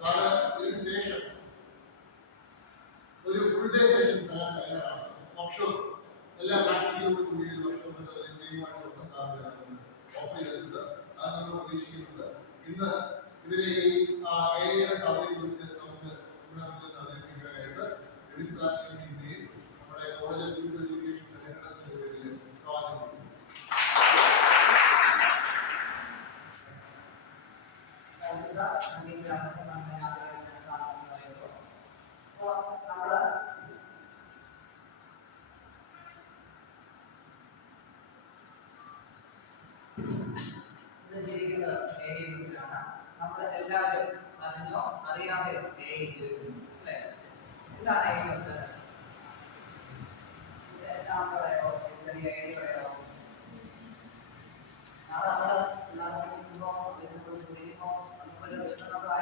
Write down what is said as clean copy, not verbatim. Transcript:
Sir ഇതിന് ശേഷം ഒരു ഫുൾ ഡേ സെഷൻ തരാൻ തയ്യാറാണ്. വർക്ക്ഷോപ്പ് എല്ലാ പ്രാക്ടിക്കലോട് കൂടി ഒരു വർക്ക്ഷോപ്പ് ടീമായിട്ടുള്ള സാറിന് ഓഫർ ചെയ്തിട്ടുണ്ട്. അത് നമ്മൾ പ്രതീക്ഷിക്കുന്നുണ്ട്. ഇന്ന് ഇവരെ ഈ AI സാധ്യതയെ കുറിച്ച് നമുക്ക് നമ്മുടെ മുന്നിൽ അവതരിപ്പിക്കാനായിട്ട് വിവിൻ സാറിനെ ഇന്ത്യയിൽ നമ്മുടെ കോളേജ് ഓഫ് ഫിസിക്സ് എഡ്യൂക്കേഷൻ സംഘടനയുടെ പേരിൽ സ്വാഗതം ചെയ്യുന്നു. ഇത് ജീവിക്കുന്നത് AI-യിലാണ്. നമ്മൾ എല്ലാവരും അറിഞ്ഞോ അറിയാതെ AI ഉപയോഗിക്കുന്നു അല്ലേ? ഇതാണ് AI കൊണ്ട് പറയാമോ? ചെറിയ ഐഡിയ പറയാമോ? അത് നമ്മൾ